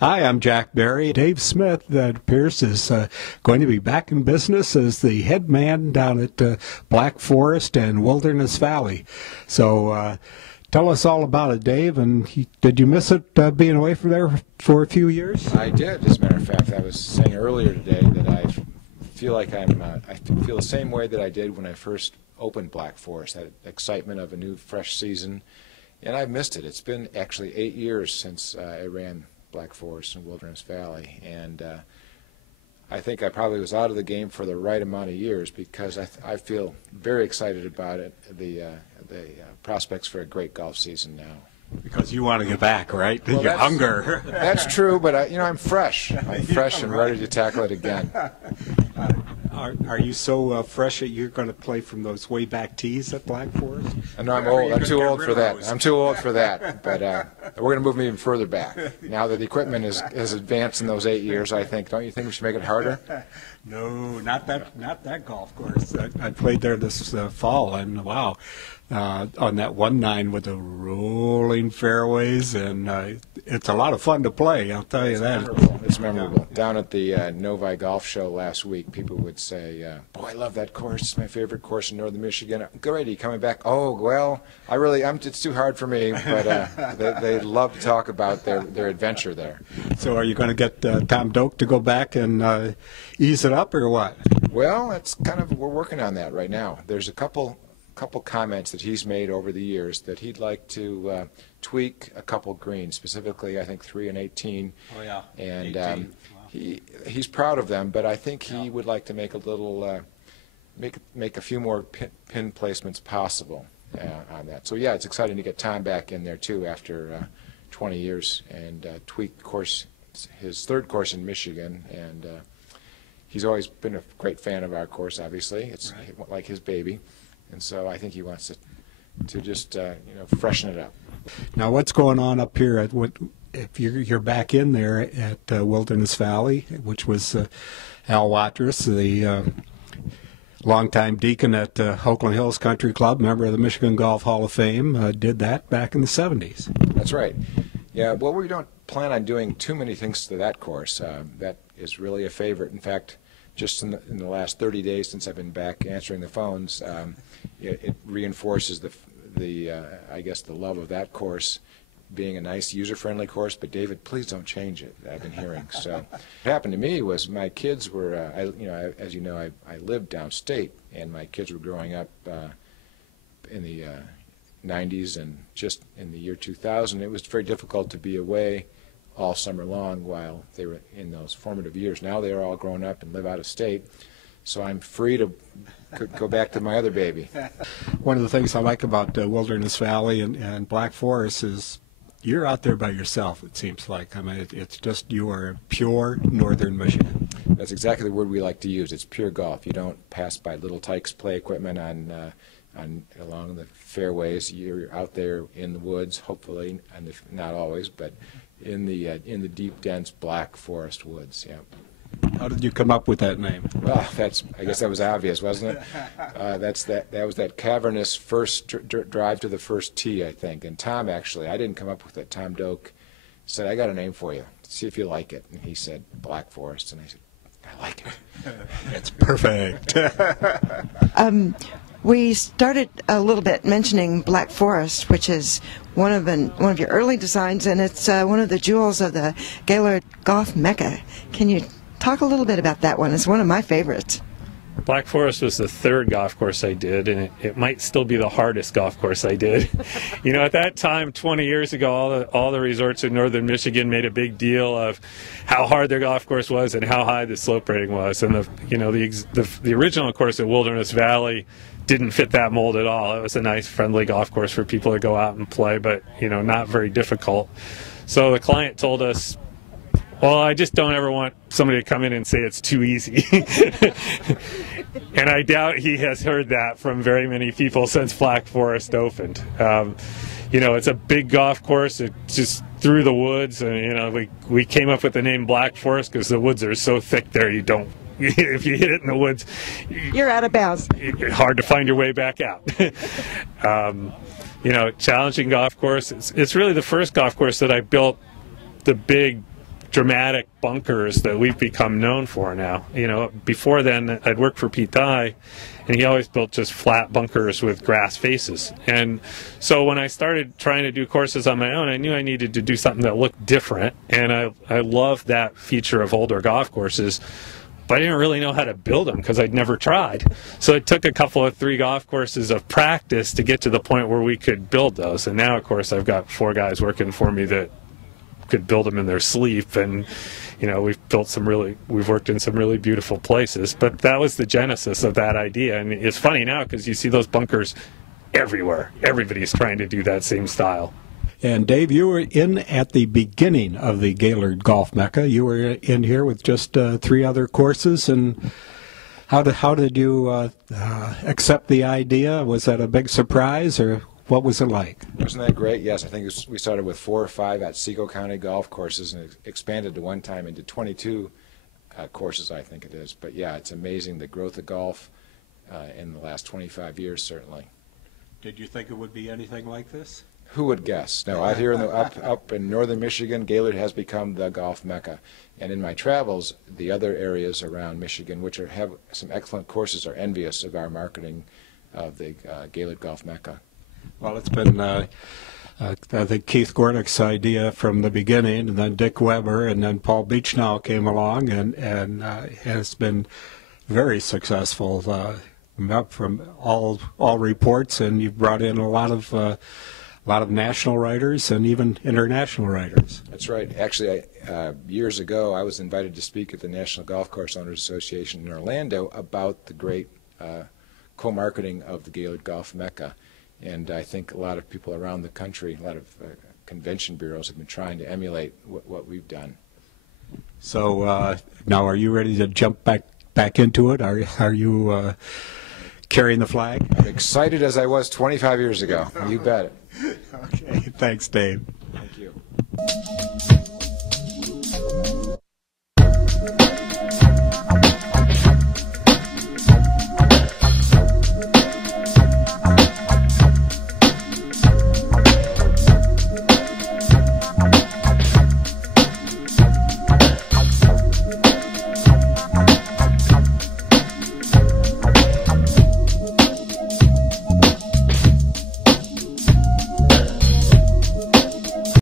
Hi, I'm Jack Berry. Dave Smith, that appears, is going to be back in business as the head man down at Black Forest and Wilderness Valley. So tell us all about it, Dave. And did you miss it being away from there for a few years? I did, as a matter of fact. I was saying earlier today that I feel like I feel the same way that I did when I first opened Black Forest, that excitement of a new, fresh season. And I've missed it. It's been actually 8 years since I ran Black Forest and Wilderness Valley, and I think I probably was out of the game for the right amount of years, because I feel very excited about it, the prospects for a great golf season now. Because you want to get back, right? Well, your hunger. That's true, but I'm fresh. I'm fresh and ready to tackle it again. Are you so fresh that you're going to play from those way back tees at Black Forest? No, I'm old. I'm too old for that. I'm too old for that. But we're going to move me even further back. Now that the equipment is advanced in those 8 years, I think. Don't you think we should make it harder? No, not that golf course. I played there this fall, and wow, on that 1-9 with the rolling fairways, and it's a lot of fun to play. I'll tell you that. It's memorable. Down at the Novi Golf Show last week, people would say, "Boy, I love that course. It's my favorite course in northern Michigan." Good, are you coming back? Oh, well, it's too hard for me, but they love to talk about their adventure there. So, are you going to get Tom Doak to go back and ease it up, or what? Well, we're working on that right now. There's a couple comments that he's made over the years that he'd like to tweak a couple greens, specifically I think 3 and 18. Oh yeah. And 18. Wow. he's proud of them, but I think he would like to make a little make a few more pin placements possible on that. So yeah, it's exciting to get Tom back in there too after 20 years, and tweak his third course in Michigan, and he's always been a great fan of our course. Obviously, it's right, like his baby. And so I think he wants to just freshen it up. Now, what's going on up here if you're back in there at Wilderness Valley, which was Al Watrous, the longtime deacon at Oakland Hills Country Club, member of the Michigan Golf Hall of Fame, did that back in the 70s. That's right. Yeah, well, we don't plan on doing too many things to that course. That is really a favorite. In fact, just in the last 30 days since I've been back answering the phones, it reinforces I guess the love of that course being a nice user-friendly course. But David, please don't change it. I've been hearing. So what happened to me was my kids were, as you know, I lived downstate, and my kids were growing up in the 90s, and just in the year 2000, it was very difficult to be away all summer long while they were in those formative years. Now they're all grown up and live out of state, so I'm free to go back to my other baby. One of the things I like about Wilderness Valley and Black Forest is you're out there by yourself, it seems like. I mean, it's just you are pure northern Michigan. That's exactly the word we like to use. It's pure golf. You don't pass by Little Tykes play equipment along the fairways. You're out there in the woods, hopefully, and not always, but in the deep, dense Black Forest woods. Yeah. How did you come up with that name? Well, I guess that was obvious, wasn't it? That was that cavernous first drive to the first tee, I think. And Tom, actually, I didn't come up with it. Tom Doak said, "I got a name for you. See if you like it." And he said, "Black Forest." And I said, "I like it." It's perfect. We started a little bit mentioning Black Forest, which is one of your early designs, and it's one of the jewels of the Gaylord Golf Mecca. Can you talk a little bit about that one? It's one of my favorites. Black Forest was the third golf course I did, and it might still be the hardest golf course I did. At that time, 20 years ago, all the resorts in northern Michigan made a big deal of how hard their golf course was and how high the slope rating was. And the original course at Wilderness Valley didn't fit that mold at all. It was a nice, friendly golf course for people to go out and play, but not very difficult. So the client told us, "Well, I just don't ever want somebody to come in and say it's too easy." And I doubt he has heard that from very many people since Black Forest opened. it's a big golf course. It's just through the woods, and we came up with the name Black Forest because the woods are so thick there. You don't, if you hit it in the woods, You're out of bounds. it's hard to find your way back out. Challenging golf course. It's really the first golf course that I built the big dramatic bunkers that we've become known for now. Before then I'd worked for Pete Dye, and he always built just flat bunkers with grass faces. And so when I started trying to do courses on my own, I knew I needed to do something that looked different, and I loved that feature of older golf courses, but I didn't really know how to build them because I'd never tried. So it took a couple of 3 golf courses of practice to get to the point where we could build those. And now, of course, I've got 4 guys working for me that could build them in their sleep, and we've worked in some really beautiful places. But that was the genesis of that idea, and it's funny now because you see those bunkers everywhere. Everybody's trying to do that same style. And Dave, you were in at the beginning of the Gaylord Golf Mecca. You were in here with just 3 other courses, and how did you accept the idea? Was that a big surprise, or what was it like? Wasn't that great? Yes, I think we started with 4 or 5 at Seco County golf courses, and it expanded to one time into 22 courses, I think it is. But yeah, it's amazing the growth of golf in the last 25 years, certainly. Did you think it would be anything like this? Who would guess? No, out here up in northern Michigan, Gaylord has become the golf mecca. And in my travels, the other areas around Michigan, which have some excellent courses, are envious of our marketing of the Gaylord Golf Mecca. Well, it's been, I think, Keith Gornick's idea from the beginning, and then Dick Weber, and then Paul Beechnau came along, and has been very successful from all reports. And you've brought in a lot of national writers and even international writers. That's right. Actually, years ago, I was invited to speak at the National Golf Course Owners Association in Orlando about the great co-marketing of the Gaylord Golf Mecca. And I think a lot of people around the country, a lot of convention bureaus have been trying to emulate what we've done. So now, are you ready to jump back into it? Are you carrying the flag? I'm excited as I was 25 years ago. You bet it. Okay. Thanks, Dave. Thank you.